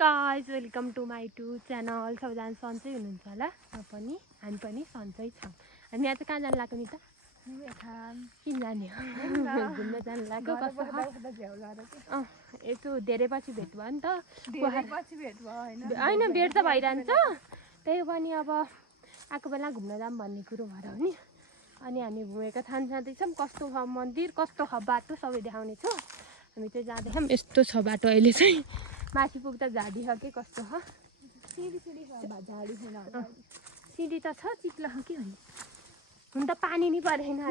Guys welcome to my YouTube channel. सबैजना सन्चै हुनुहुन्छ होला, पनि हामी पनि सन्चै छौँ। हामी आज कहाँ जानु लाग्यो नि त? किन जाने हो? घुम्न जानु लाग्यो। यसो धेरै पछि भेट भयो नि त। होइन भेट त भइरहन्छ, त्यही पनि अब आएको बेला घुम्न जाऊँ भन्ने कुरो भएर हो नि। अनि हामी घुमेको जाँदैछौँ। कस्तो छ मन्दिर, कस्तो छ बाटो सबै देखाउने छु। हामी चाहिँ जाँदैछौँ। यस्तो छ बाटो अहिले चाहिँ। माथि पुग्दा झाडिसक्यो। कस्तो छ सिँढी त छ, चिप्लो हो कि होइन? हुन त पानी नि परेन।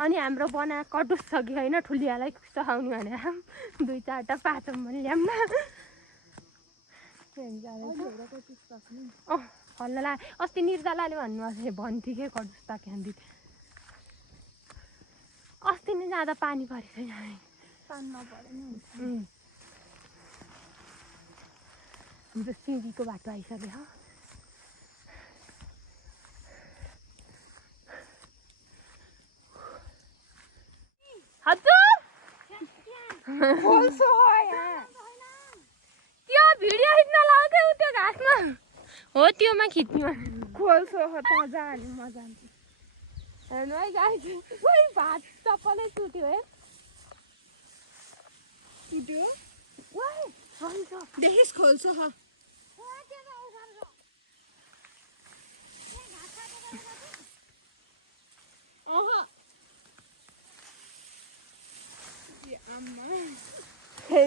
अनि हाम्रो बना कटुस छ कि होइन, ठुलियालाई कस्तो खाउने भनेर 2-4टा पाचौँ पनि ल्याऊँ न। हल्ला अस्ति निर्जलाले भन्थ्यो कि कटुस पाक्यो। अस्ति नै जाँदा पानी परेको छैन। हाम्रो सिँढीको बाटो आइसक्यो हो। हजुर त्यो भिडियो खिच्न लाग्यो त्यो घाँसमा हो, त्योमा खिच्नु खोल्सो हो त जाने मजा आउँछ। हेर्नु है गाइस, ओइ भात चप्पलै टुट्यो है। टुट्यो ओइ हुन्छ देखिस खोल्सो हो।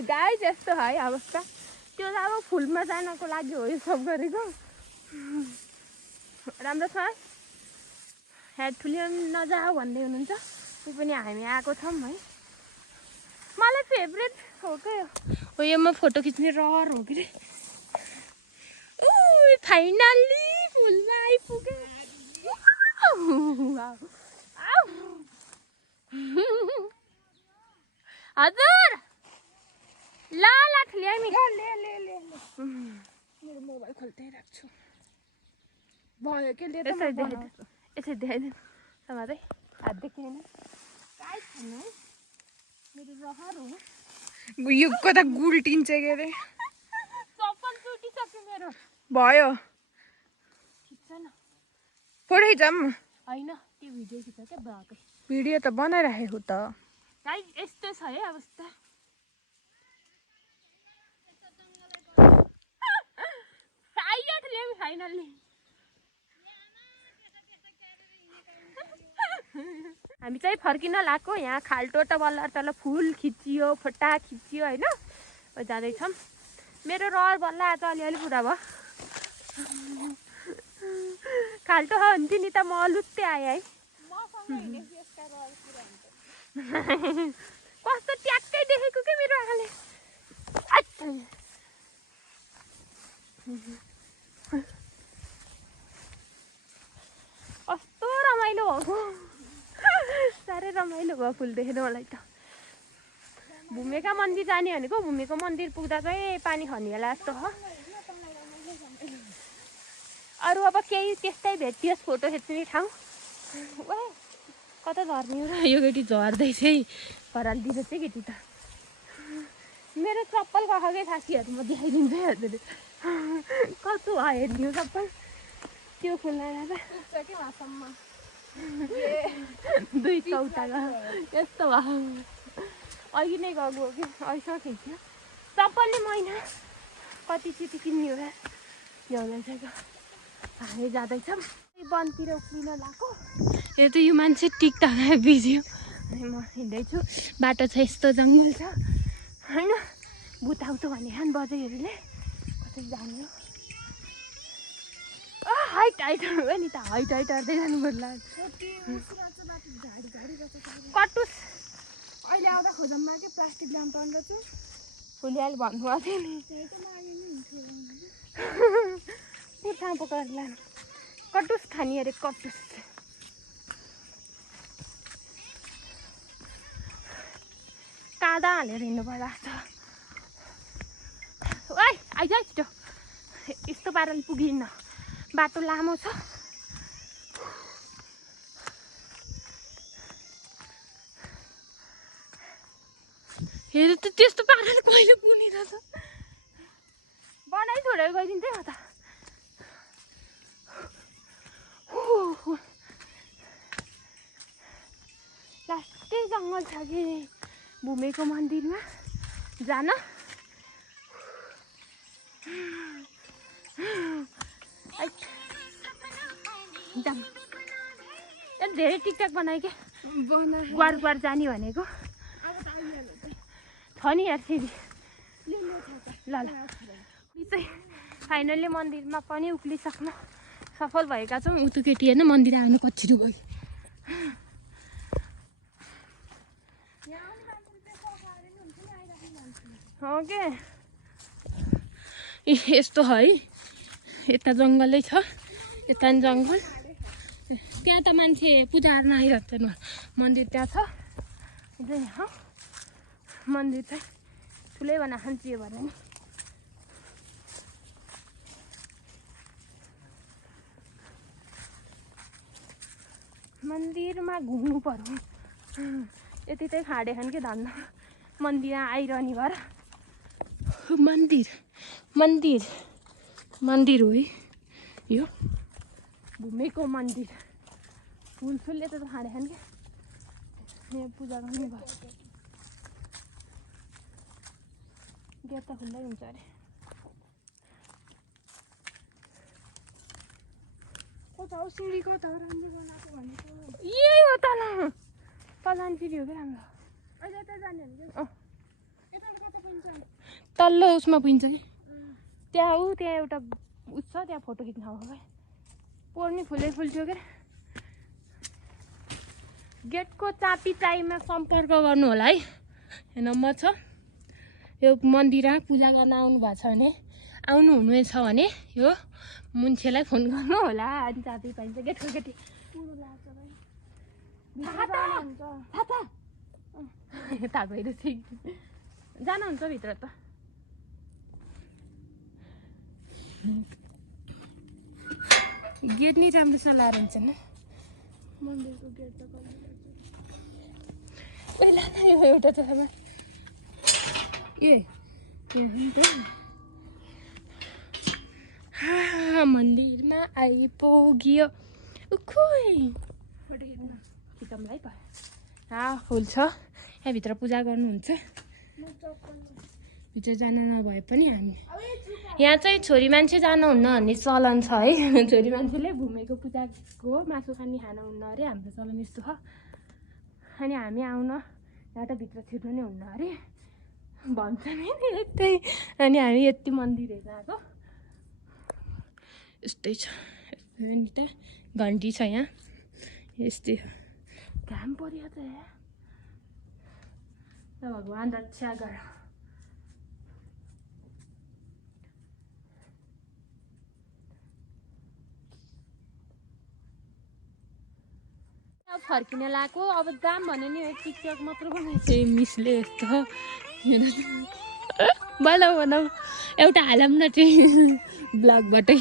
गाइस यस्तो है अवस्था। त्यो त अब फुलमा जानको लागि हो यो सब गरेको। राम्रो छ है, हेड ठुल्यो नजाऊ भन्दै हुनुहुन्छ। त्यो पनि हामी आएको छौँ है। मलाई फेभरेट हो क्या हो यो। म फोटो खिच्ने रहर हो कि रे। फाइनल्ली फुलमा आइपुग्यो। हजुर ल ल ठुलिया मेरो मोबाइल खोल्दै राख्छु। भयो के ले त यसै देखाइदिनु समाजै हात देखि होइन। मेरो रहर हो यो कता गुल्टिन्छ के अरे। चप्पल टुटिसक्यो मेरो। भयो खिच्छ न फोटो खिचौँ होइन, त्यो भिडियो खिच्छ क्या भएको। भिडियो त बनाइराखेको त गाइस। यस्तो छ है अवस्था। फाइनल्ली हामी चाहिँ फर्किन लाग्यो। यहाँ खाल्टो त बल्ल तल फुल खिचियो, फोटा खिचियो होइन। जाँदैछौँ। मेरो रहर बल्ल आज अलिअलि पुरा भयो। खाल्टो हो हुन्थ्यो नि त म लुत्ते आएँ है। कस्तो ट्याक्कै देखेको क्या मेरो आँखाले। कस्तो रमाइलो भएको, साह्रै रमाइलो भयो फुल देखेर मलाई त। भूमिका मन्दिर जाने भनेको, भूमिका मन्दिर पुग्दा चाहिँ पानी खनिएला जस्तो हो। अरू अब केही त्यस्तै भेटियोस् फोटो खिच्ने ठाउँ। कता झर्ने हो र यो केटी? झर्दै चाहिँ खरालतिर चाहिँ केटी त। मेरो चप्पल गएकै साथीहरू म देखाइदिन्छु है हजुर। कस्तो भयो हेर्नु चप्पल त्यो फुल्न जाँदा 2 चौता यस्तो भयो। अघि नै गएको हो कि अहिलेसम्म खिच्यो। चप्पलले महिना कति चिटी किन्ने हो र ल्याउँदैछको। हामी जाँदैछौँ वनतिर उक्लिन लाग्यो। यो त यो मान्छे टिक्टा बिज्यो अनि म हिँड्दैछु। बाटो छ यस्तो जङ्गल छ होइन। भूत आउँछ भने खान बजाइहरूले कसरी जाने हो। हाइट हो नि त, हाइट हट्दै जानु पर्ला। कटुस अहिले आउँदा खोजनमा के प्लास्टिक ल्याउनु पर्ने रहेछ। फुलियाले भन्नुभएको थियो नि कुर्तामा पकाएर लानु। कटुस खाने अरे कटुस। काँदा हालेर हिँड्नु पर्ला छ। ओइ आइज छिटो। यस्तो पाराले पुगिन्न, बाटो लामो छ। हेर त त्यस्तो पाराले कहिले पुग्ने र त बनाइ छोडेर गइदिन्छ म त लास्टै जङ्गल छ कि भूमेको मन्दिरमा जान धेरै टिकटक बनायो क्या ग्वार ग्वार जाने भनेको छ नि यार फेरि ल ल चाहिँ फाइनल्ली मन्दिरमा पनि उक्लिसक्न सफल भएका छौँ उतो केटी होइन मन्दिर आउनु कच्चिरो गयो हो के यस्तो है यता जङ्गलै छ यता नि जङ्गल त्यहाँ त मान्छे पूजा गर्न आइरहेछन् मन्दिर त्यहाँ छ यहाँ मन्दिर चाहिँ ठुलै बनाएको के भने नि मन्दिरमा घुम्नु पर्यो यति चाहिँ खाडे खान के धन्न मन्दिरमा आइरहने भएर मन्दिर मन्दिर मन्दिर हो यो भूमेको मन्दिर फुलले त खाडे खान क्या यहाँ पूजा गर्नु भयो गेट त खुल्लै हुन्छ अरे सिँढी कता हो राम्रो बनाएको भनेको यही हो तल तल सिँढी हो क्या राम्रो अहिले त जाने तल्लो उसमा पुगिन्छ कि त्यहाँ त्यहाँ एउटा उस छ त्यहाँ फोटो खिच्न हो क्या पोर्नी फुलै फुल्थ्यो क्या गेटको चाबी चाहिमा सम्पर्क गर्नु होला है यो नम्बर छ यो मन्दिरमा पूजा गर्न आउनु भएको छ भने आउनु हुनेछ भने यो मान्छेलाई फोन गर्नु होला अनि चाबी पाइन्छ गेटको केटी थाहा भएर जानुहुन्छ भित्र त गेट नि राम्रोसँग लाएर हुन्छ नि मन्दिरको गेट त पहिला एउटा छ मन्दिरमा आइपुग्यो खोइ खिचमलाई भयो फुल छ यहाँभित्र पूजा गर्नुहुन्छ भित्र जान नभए पनि हामी यहाँ चाहिँ छोरी मान्छे जानुहुन्न भन्ने चलन छ है छोरी मान्छेले भूमेको पूजाको मासु खाने खानुहुन्न अरे हाम्रो चलन यस्तो छ अनि हामी आउन यहाँ भित्र छिर्नु नै हुन्न अरे भन्छ नि यतै अनि हामी यति मन्दिर हेर्न आएको यस्तै छ नि त घन्टी छ यहाँ यस्तै घाम पर्यो त भगवान् रक्षा गर फर्किन लगाएको अब जाम भने नि टिकटक मात्र बनाएको मिसले यस्तो बनाऊ बनाऊ एउटा हालौँ न चाहिँ ब्लगबाटै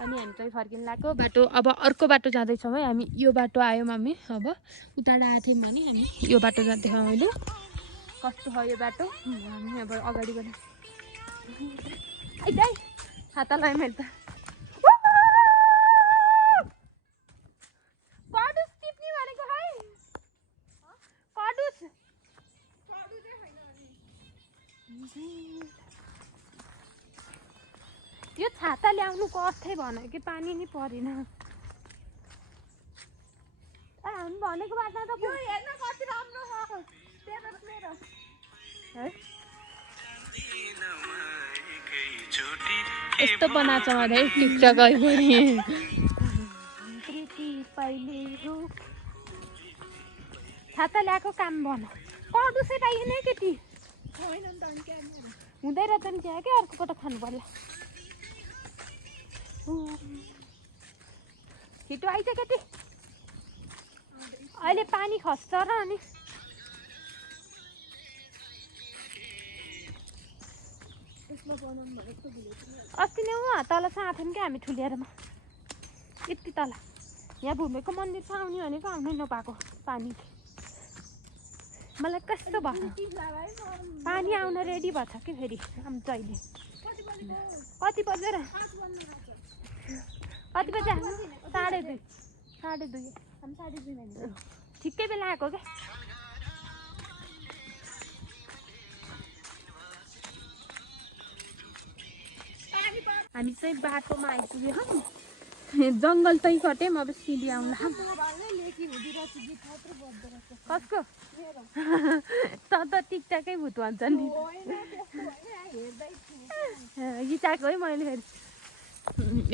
अनि हामी चाहिँ फर्किन लगाएको बाटो अब अर्को बाटो जाँदैछौँ है हामी यो बाटो आयौँ हामी अब उता आएको थियौँ भने हामी यो बाटो जाँदैछौँ अहिले कस्तो छ यो बाटो हामी अब अगाडि गएर आइज छाता लगाएँ मैले त यो छाता ल्याउनुको अर्थै भन कि पानी नि परेन हामी भनेको बाटो त हेर्न कति राम्रो छ यस्तो बनाएको छ मलाई टिकटक गइपरि छाता ल्याएको काम भन कडुसै पाइएन केटी हुँदै रहेछ नि त्यहाँ क्या अर्को पटक खानु पर्ला छिटो आइज केटी अहिले पानी खस्छ र अनि अस्ति नै तल चाहिँ आएको नि क्या हामी ठुलिएरमा यति तल यहाँ भूमेको मन्दिर छ आउने भनेको आउनै नपाएको पानी मलाई कस्तो भयो पानी आउन रेडी भएको छ कि फेरि आम जहिले कति बजेर कति बजे आएको 2:30 ठिकै बेला आएको क्या हामी चाहिँ बाटोमा आइपुग्यो जङ्गल तै कटे म अब सिडी आउला कसको त टिकटकै भूत भन्छ नि गीताको है मैले फेरि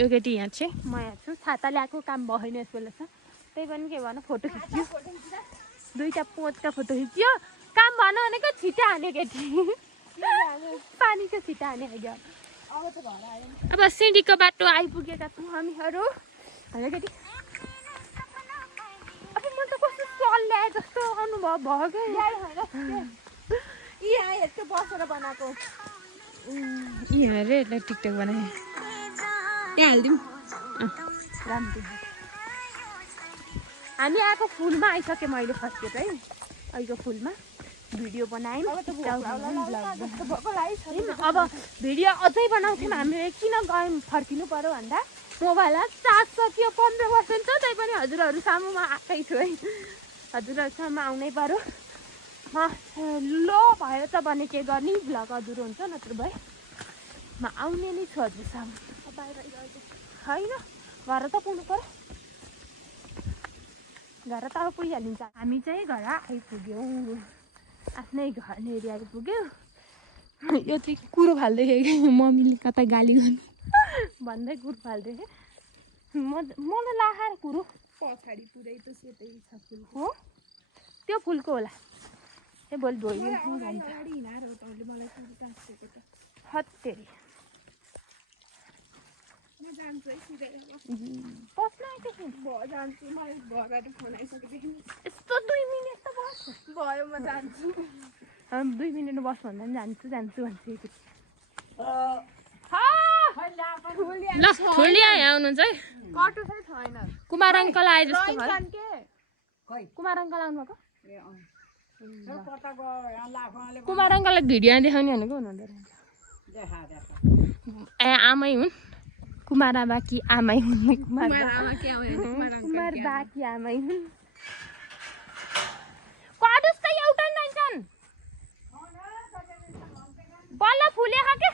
यो केटी यहाँ चाहिँ म यहाँ छु छाता ल्याएको काम भएन यस बेला छ त्यही पनि के भन फोटो खिच्यो 2टा 5टा फोटो खिच्यो काम भन भनेको छिटा हान्यो केटी पानीको छिटा हान्यो आइज अब सिडीको बाटो आइपुगेका छौँ हामीहरू होइन केटी अब म त कस्तो सल ल्याए जस्तो अनुभव भयो क्या यस्तो बसेर बनाएको रे टिकटक बनाए यहाँ हालिदिउँ राम्रो हामी आएको फुलमा आइसकेँ मैले फर्केर है अहिलेको फुलमा भिडियो बनायौँ अब भिडियो अझै बनाउँथ्यौँ हामीले किन गयौँ फर्किनु पऱ्यो भन्दा मोबाइल चार्ज सकियो 15% छ त्यही पनि हजुरहरू सामुमा आएकै छु है हजुरहरूसँग आउनै पऱ्यो लो भयो त भने के गर्ने भ्लग अधुरो हुन्छ नत्र भए म आउने नै छु हजुर सामु होइन घर त पुग्नु पऱ्यो घर त अब पुगिहालिन्छ हामी चाहिँ घर आइपुग्यौँ आफ्नै घर नेरी आइपुग्यो यो चाहिँ कुरो फाल्दै थियो मम्मीले कता गाली गर्नु भन्दै कुरो फाल्दै थियो मलाई लाखाएर कुरो पछाडि पुरै त सेतै छ फुल हो त्यो फुलको होला ए भोलि धोइदिनु हत्तेरी यस्तो 2 मिनट त बस भयो म जान्छु 2 मिनट बस भन्दा पनि जान्छु भन्छु ल ठुलिया यहाँ आउनुहुन्छ है कटो चाहिँ छैन कुमार अङ्कल आए जस्तो भयो कुमार अङ्कल आउनुभएको कुमार अङ्कललाई भिडियो देखाउने भनेको हुनुहुँदो रहेछ ए आमै हुन् कुमार बाकी आमै हुन् कुमार बाकी आमै हुन् कटुस त एउटा नै छन् बल्ल फुलेको के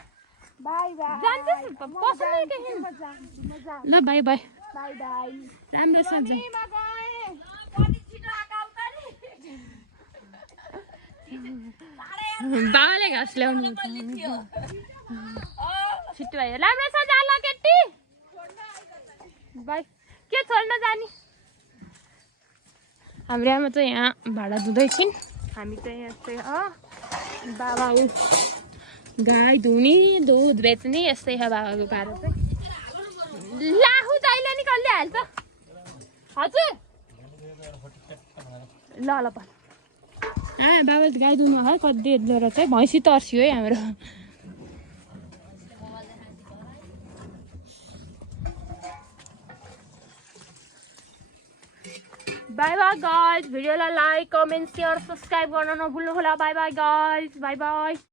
बाई बाई जान्छु पसन्द के ल बाई बाई बाई बाई राम्रो छ बाबाले घाँस ल्याउनु छिट्टो भयो राम्रो छ जाला केटी बाई के छोड्न जाने हाम्रो आमा चाहिँ यहाँ भाडा धुँदैछिन् हामी चाहिँ यस्तै बाबा गाई धुने दुध बेच्ने यस्तै छ बाबाको पारो चाहिँ लाहु जहिले नि कसले हाल्छ हजुर ल ल ल बाबा गाई दुहुनु है कति देर चाहिँ भैँसी तर्सियो है हाम्रो बाई बाई गाइज भिडियोलाई लाइक कमेन्ट सेयर सब्सक्राइब गर्न नभुल्नु होला by by guys by by